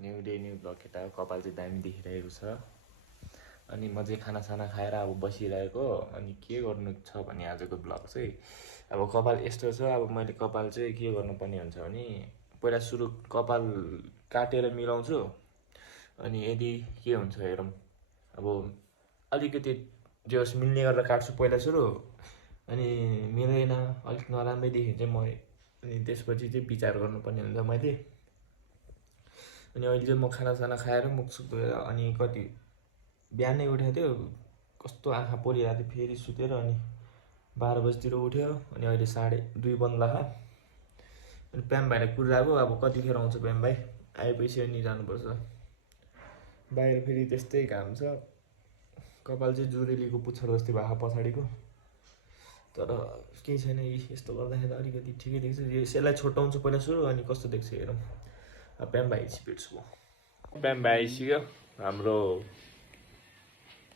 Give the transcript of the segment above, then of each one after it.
New day new blog केटा कपाल चाहिँ दामी देखिरहेको छ। अनि म चाहिँ खानासाना खाएर अब बसिरहेको। अनि के गर्नु छ भने आजको ब्लग चाहिँ अब कपाल यस्तो छ। अब मैले कपाल चाहिँ के गर्नुपर्ने हुन्छ भने पहिला सुरु कपाल काटेर मिलाउँछु। अनि यदि के हुन्छ हेरौँ, अब अलिकति जस मिल्ने गरेर काट्छु पहिला सुरु। अनि मिल्दैन, अलिक नराम्रै देखेँ चाहिँ म अनि त्यसपछि चाहिँ विचार गर्नुपर्ने हुन्छ मैले। अनि अहिले चाहिँ म खानासाना खाएर मुखसुख धोएर अनि कति बिहानै उठेको थियो, कस्तो आँखा परिरहेको थियो फेरि सुतेर। अनि 12 बजीतिर उठ्यो। अनि अहिले 2:30 बन्द लाग्यो। अनि प्याम भाइलाई कुराएको, अब कतिखेर आउँछ प्याम भाइ, आएपछि अनि जानुपर्छ बाहिर। फेरि त्यस्तै घाम छ, कपाल चाहिँ जुरेलीको पुच्छर जस्तै भएको पछाडिको। तर केही छैन, यस्तो गर्दाखेरि अलिकति ठिकै देख्छ। यसलाई छोटाउँछु पहिला सुरु, अनि कस्तो देख्छ हेरौँ। प्याम भाइ छिपेट्छु म। प्याम भाइ आइसक्यो हाम्रो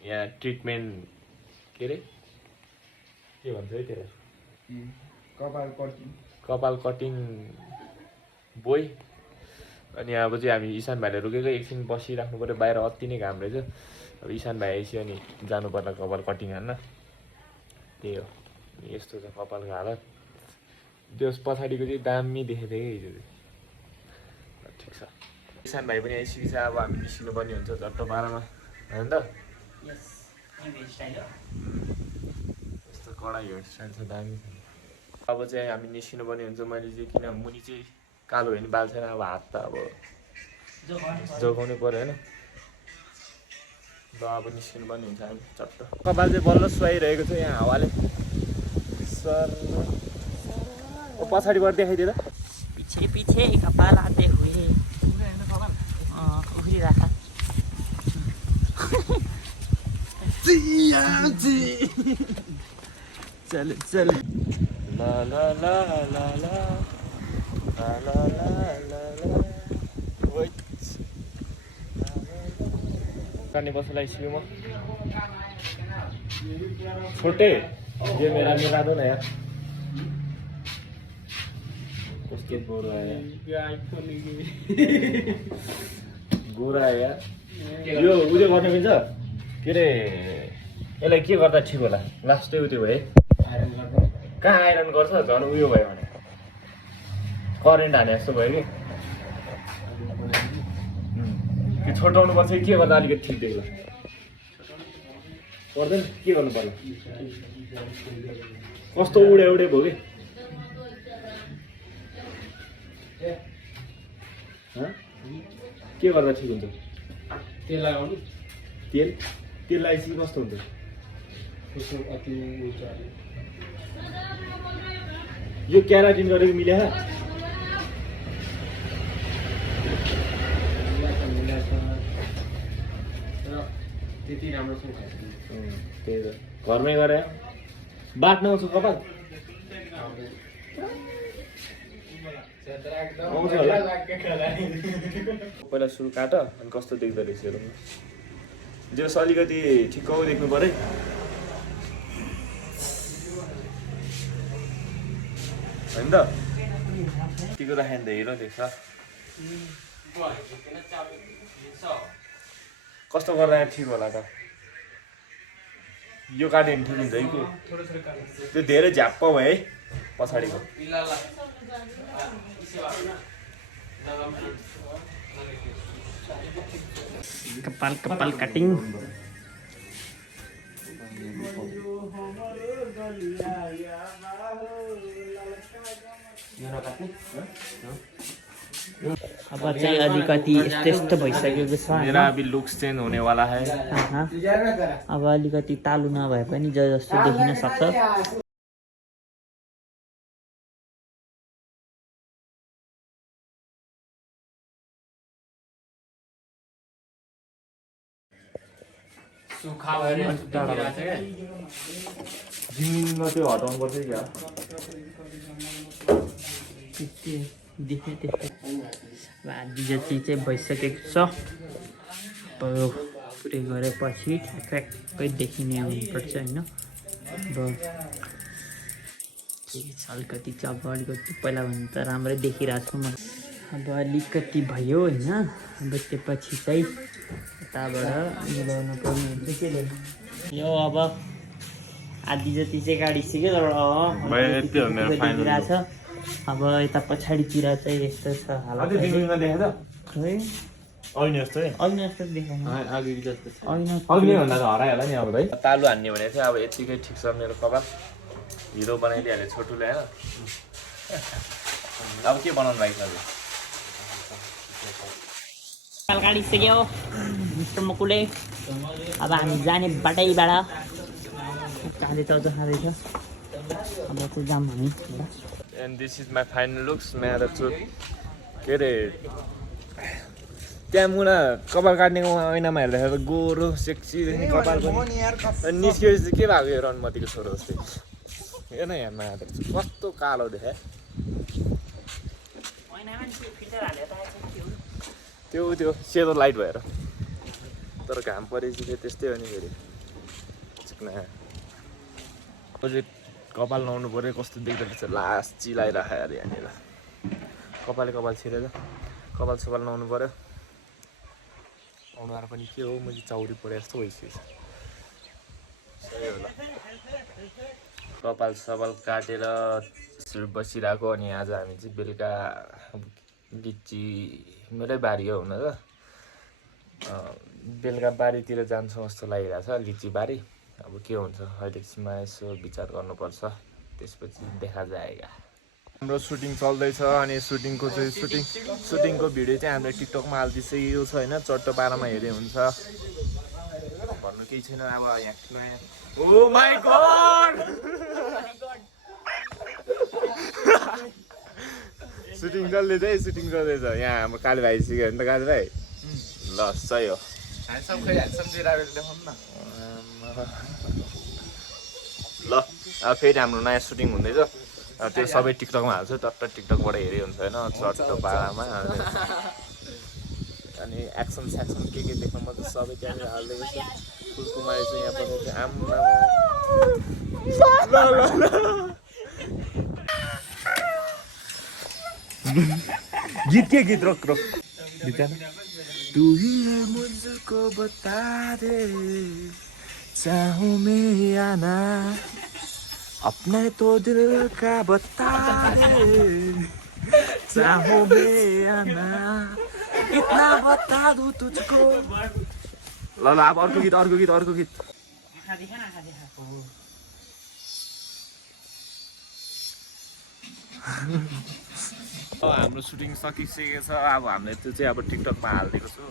यहाँ ट्रिटमेन्ट के अरे के भन्छ है त्यसलाई, कपाल कटिङ बोय। अनि अब चाहिँ हामी ईशान भाइले रोकेको, एकछिन बसिराख्नु पऱ्यो, बाहिर अति नै घाम रहेछ। अब ईशान भाइ आइसक्यो अनि जानु पर्ला कपाल कटिङ हान्न। त्यही हो, यस्तो छ कपालको हालत। त्यो पछाडिको चाहिँ दामी देखेको थियो कि हिजो चाहिँ। ठिक छ, ईशान भाइ पनि आइसकेको छ। अब हामी निस्किनु पर्ने हुन्छ झट्ट 12मा, होइन त? यस्तो कडा हेयर स्टाइल छ, दामी। अब चाहिँ हामी निस्किनु पर्ने हुन्छ। मैले चाहिँ किन मुनि चाहिँ कालो भयो भने बाल छैन, अब हात त अब जोगाउनै पऱ्यो होइन। ल अब निस्किनु पर्ने हुन्छ हामी चट्ट। कपाल चाहिँ बल्ल सुहाइरहेको छ यहाँ हावाले। सर पछाडिबाट देखाइदियो त। पीछे पीछे कपाल आते हुए उफ्रिरहेको चल चल ला ला ला ला ला ला ला ला ला ला। करने बस लाइसियो म छोटे ये मेरा मिला दो ना यार। उसके गोरा है गोरा है यार। यो उयो गर्न मिल्छ के अरे, यसलाई के गर्दा ठिक होला? लास्टै उयो भयो कहाँ आइरन गर्छ झन् उयो भयो भने करेन्ट हाने जस्तो भयो कि छोटाउनु पर्छ कि के गर्दा अलिकति ठिक देख्ला पर्दैन? के गर्नु पर्ला? कस्तो उडे उडे भयो कि के गर्दा ठिक हुन्छ? तेल लगाउनु, तेल लगाएपछि कस्तो हुन्छ? यो क्याराटिन गरेको मिल्या त्यति राम्रो छ। त्यही त घरमै गरे बाट्न आउँछ कपाल आउँछ होला। पहिला सुरु काट अनि कस्तो देख्दो रहेछ हेरौँ न। जस अलिकति ठिक्क देख्नु पऱ्यो। होइन त टिको राख्यो भने त हिरो देख्छ। कस्तो गर्दा ठिक होला त? यो काट्यो भने ठिक हुन्छ है कि? त्यो धेरै झ्याप्प भयो है पछाडिको। कपाल कपाल कटिङ अब चाहिँ अलिकति यस्तो भइसकेको छ। मेरा अभी लुक्स चेन्ज होने वाला है। अब अलिकति तालु नभए पनि जस्तो देखिन सक्छ। जिमिनमा त्यो हटाउनु पर्छ क्या? देख्ने त्यस्तो आधी जति चाहिँ भइसकेको छ। पुरै गरेपछि ठ्याक्कै देखिने हुनुपर्छ होइन। अब के छ अलिकति चाहिँ अब अलिकति पहिला भन्दा त राम्रै देखिरहेको छु म। अब अलिकति भयो होइन। अब त्यसपछि चाहिँ यताबाट मिलाउनु पर्ने हुन्छ के ल्याउनु यो अब आधी जति चाहिँ काटिसक्यो तर छ। अब यता पछाडितिर चाहिँ यस्तो छ हालत है तालु हान्ने भने चाहिँ अब यतिकै ठिक छ मेरो कपाल हिरो बनाइदिइहाल्यो छोटुले होइन। अब के बनाउनु भएको छ काटिसक्यो मिस्टर मकुले। अब हामी जाने बाटैबाट खाँदै त खाँदैछ अब चाहिँ जाऊँ हामी। And this is my final looks. मेरो के अरे त्यहाँ मुना कपाल काट्नेको ऐनामा हेर्दाखेरि त गोरो सेक्सी देख्ने कपाल पनि निस्किएपछि के भएको यो रनमतीको छोरो जस्तै हेर्न हेर्न कस्तो कालो देखाए त्यो सेतो लाइट भएर तर घाम परेपछि चाहिँ त्यस्तै हो नि फेरि चिक्ना चाहिँ कपाल लाउनु पऱ्यो कस्तो देख्दो रहेछ लास्ट चिलाइराख्यो अरे यहाँनिर कपाल छिरेर कपाल सपाल लाउनु पऱ्यो। अनुहार पनि के हो मैले चौरी परे जस्तो भइसकेछ सही होला। कपाल सपाल काटेर बसिरहेको अनि आज हामी चाहिँ बेलुका लिची मेरै बारी हो हुन त बेलुका बारीतिर जान्छौँ जस्तो लागिरहेछ लिची बारी। अब के हुन्छ अहिलेसम्म यसो विचार गर्नुपर्छ त्यसपछि देखा जाएगा। हाम्रो सुटिङ चल्दैछ अनि सुटिङको भिडियो चाहिँ हामीले टिकटकमा हालिदिइसकेको छ होइन। चट्टो पारामा हेरे हुन्छ भन्नु केही छैन। अब यहाँ नयाँ ओ माई गॉड सुटिङ चल्दैछ यहाँ हाम्रो काले भाइ सिक्यो भने त काले भाइ ल सही हो। ल अब फेरि हाम्रो नयाँ सुटिङ हुँदैछ त्यो सबै टिकटकमा हाल्छु टट्ट टिकटकबाट हेरे हुन्छ होइन चट्टो पारामा अनि एक्सन स्याक्सन के देख्न म त सबै त्यहाँनिर हालिदिएको छु। फुलकुमारी चाहिँ यहाँ बनाउँछ आम्मा गीत रोक तू ही है मुझको बता दे चाहूं मैं आना अपने तो दिल का बता दे चाहूं मैं आना कितना बता दूं तुझको। ल अब अर्को गीत हाम्रो सुटिङ सकिसकेको छ। अब हामीले त्यो चाहिँ अब टिकटकमा हालिदिएको छु।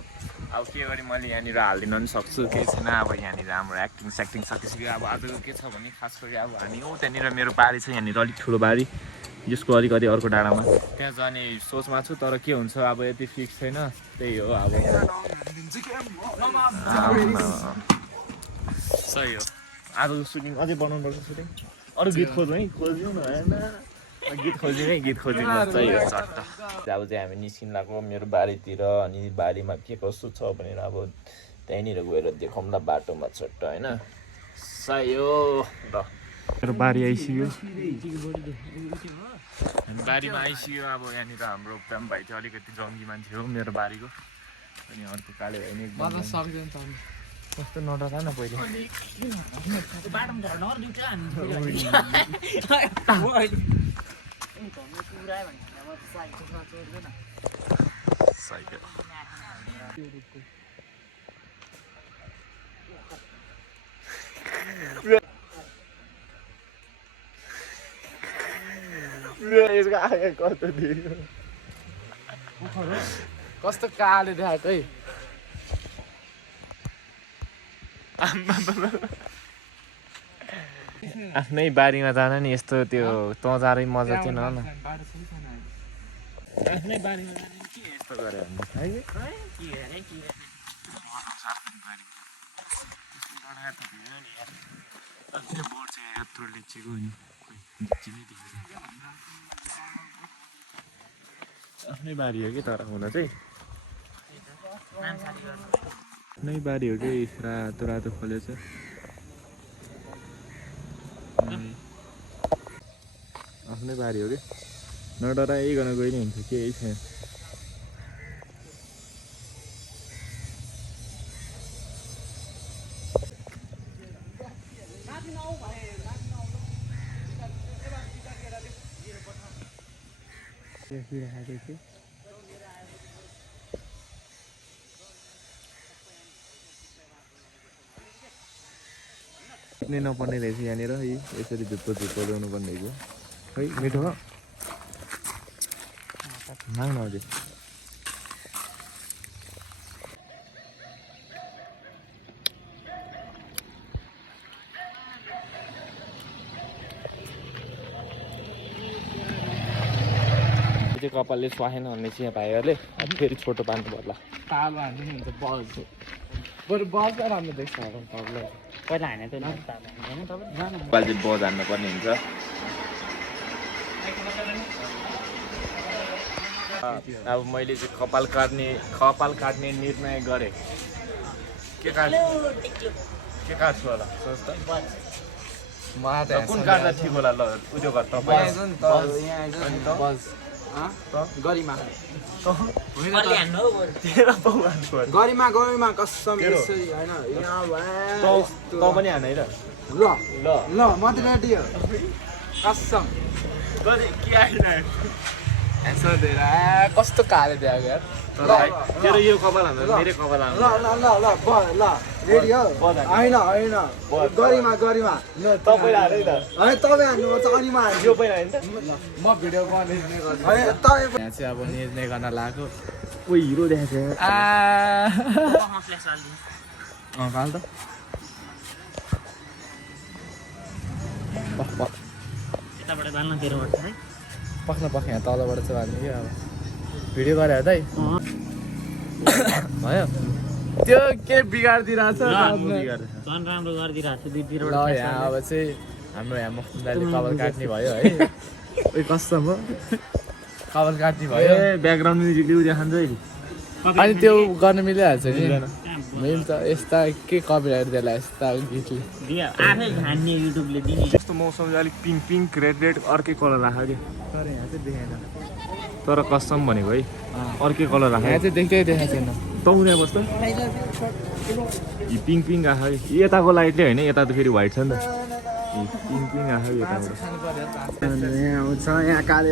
अब के गरी मैले यहाँनिर हालिदिन पनि सक्छु केही छैन। अब यहाँनिर हाम्रो एक्टिङ सकिसक्यो। अब आजको के छ भने खास गरी अब हामी हो त्यहाँनिर मेरो बारी छ यहाँनिर अलिक ठुलो बारी यसको अलिकति अर्को डाँडामा त्यहाँ जाने सोचमा छु तर के हुन्छ अब यति फिक्स छैन त्यही हो। अब सही हो आजको सुटिङ अझै बनाउनुपर्छ सुटिङ अरू गीत खोज्नु है खोज्नु न गीत खोज्नु सही हो चट्ट। अब चाहिँ हामी निस्किन लाग्यो मेरो बारीतिर अनि बारीमा के कस्तो छ भनेर अब त्यहीँनिर गएर देखाउँ ल बाटोमा चट्ट होइन सही हो। ल मेरो बारी आइसक्यो बारीमा आइसक्यो। अब यहाँनिर हाम्रो प्याम भाइ चाहिँ अलिकति जङ्गी मान्छे हो मेरो बारीको अनि अर्को काले भाइ नि कस्तो नडरा न पहिले कस्तो काले देखाएको है आफ्नै बारीमा जान नि यस्तो त्यो तजारै मजा चाहिँ न आफ्नै बारीमा जान के यस्तो गरे आफ्नै बारी हो कि तर हुन चाहिँ आफ्नै बारी हो कि रातो रातो फलेछ आफ्नै बारी हो कि नडराइकन गइने हुन्छ केही छैन। नपर्ने रहेछ यहाँनिर है यसरी झुप्पो झुप्पो ल्याउनु पर्ने रहेछ खै मिठो हो माग्न अझै त्यो कपालले सुहाएन भन्ने चाहिँ यहाँ भाइहरूले अब फेरि छोटो पार्नु पर्ला ताल हान्नु नि हुन्छ बल्छ बरु बल्छ राम्रो देख्छ तपाईँलाई पहिला हाने त होइन तपाईँ कपाल चाहिँ बज हान्नुपर्ने हुन्छ अब मैले चाहिँ कपाल काट्ने निर्णय गरेँ के काट्छु होला सोच त कुन काट्दा ठिक होला ल उयो गर गरिमा गरिमा कसम यसरी हैन त पनि हान है र ल ल ल म त रेडी हो कसम के आएन एन्सर दिएर कस्तो काले दिएको यार तेरो यो कपाल हान्दा मेरै कपाल हान्दा ल ल ल ल रेडी हो हैन हैन गरिमा तपाईँ हाल्दै त हैन तपाईँ हान्नुपर्छ अनि म हान्छु यो पहिला होइन त म भिडियो बनाउने हैन तपाईँ यहाँ चाहिँ अब निर्णय गर्न लाग्यो ओ हिरो देखाएको छ काल त यताबाट बाल्न तेरोबाट है पक्न यहाँ तलबाट चाहिँ हाल्ने कि अब भिडियो गरे है भयो त्यो के बिगारिदिरहेको छ झन् राम्रो गरिदिरहेको छु दुईतिरबाट ल यहाँ अब चाहिँ हाम्रो यहाँ मखदुम दाइले कपाल काट्ने भयो है उयो कस्तो हो कपाल काट्ने भयो ब्याकग्राउन्ड म्युजिकले उयो खान्छ है अनि त्यो गर्न मिलिहाल्छ नि मेन त यस्ता के कपिराइट देला यस्ता गीतले आफै हान्ने युट्युबले दिने यस्तो मौसम चाहिँ अलिक पिङ्क रेड अर्कै कलर राख्यो कि तर यहाँ चाहिँ देखेन तर कसम भनेको है अर्कै कलर राख्यो यहाँ चाहिँ देख्दै देखाएको छैन तौरे बस्छ पिङ्क आयो कि यताको लाइटले होइन यता त फेरि व्हाइट छ नि त पिङ्क आयो यताबाट यहाँ आउँछ यहाँ काले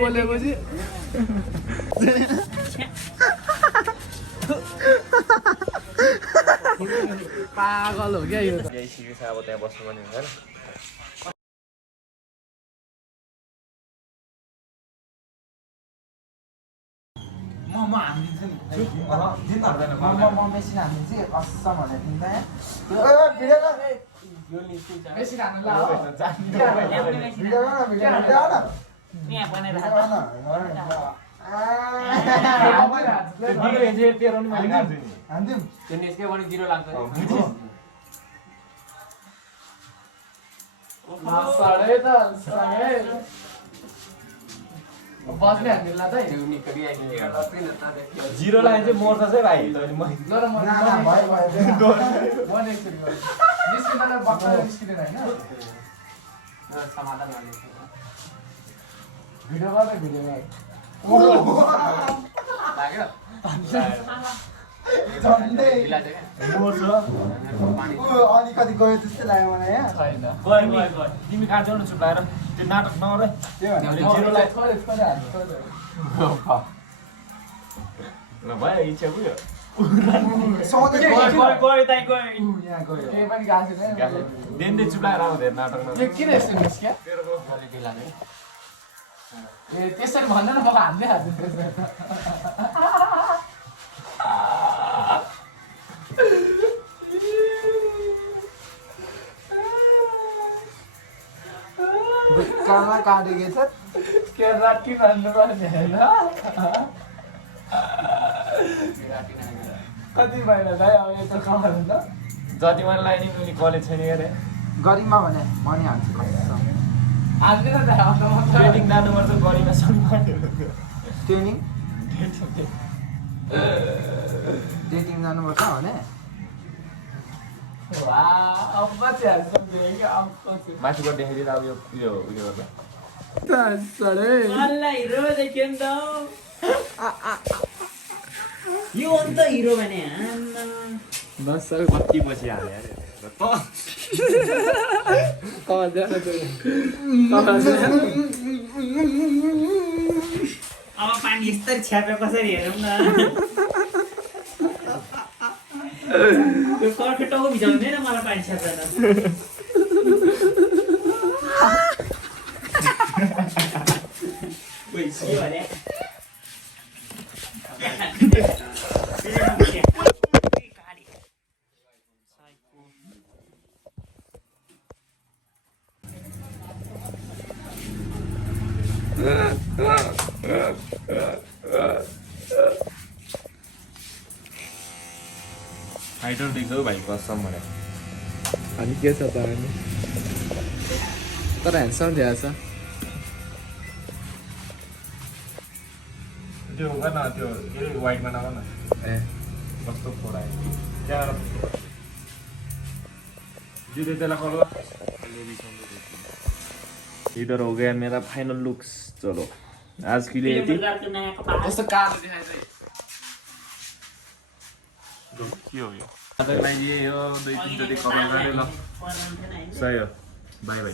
बोलेपछि पागल हो क्या यो यही सिकेको छ अब त्यहाँ बस्नु पनि हुँदैन म हानिदिन्छु नि म मेसिन हानिदिन्छु कसम भनेर दिँदा मेसिन हान्नु यहाँ बनाएर त्यो निस्क्यो भने 0 लाग्छ बस्ने हान्दिला त जिरो लाइन चाहिँ मर्छ चाहिँ भाइ भिडियो गर्ने भिडियो अलिकति गयो जस्तै लाग्यो मलाई यहाँ गयो तिमी काट्छौ न चुप्लाएर त्यो नाटक नगर ल भयो इच्छा पुग्यो देन्दै चुप्लाएर आउँदै नाटक नगर किन यस्तो निस्क्या ए त्यसरी भन्दैन म हान्दै हाल्छु काला काटेको छ के राति भन्नु पर्ने हैन कति भएन दाइ अब यस्तो कमाल हुन्छ जति मन लाइन उनी कलेज छैन अरे गरिमा भने भनिहाल्छु हाल्दैन ट्रेनिङ जानुपर्छ गरिमा ट्रेनिङ डेटिङ जानुपर्छ भने माथिबाट देखाइदिँदा अब यो उयो गर्दा मलाई हिरो देख्यो नि त यो अन्त हिरो भने बस कति पछि हाल्यो अरे अब पानी यस्तरी छ्यापे कसरी हेरौँ न त्यो कर्को टाउको भिजाउँदैन मलाई पानी छ्याप्दैन के भने फाइटर देख्छ हौ भाइ कसम भने अनि के छ त अनि तर ह्यान्डसम देखाएको छ त्यो गर्न त्यो के अरे वाइटमा नगर न ए कस्तो फोर आयो त्यहाँबाट जिते त्यसलाई कल इधर हो गया मेरा फाइनल लुक्स चलो आज के लिए यति कस्तो कालो देखाएको के हो यो आजको लागि यो 2-3 चोटि कमेन्ट गरे ल सही हो बाई बाई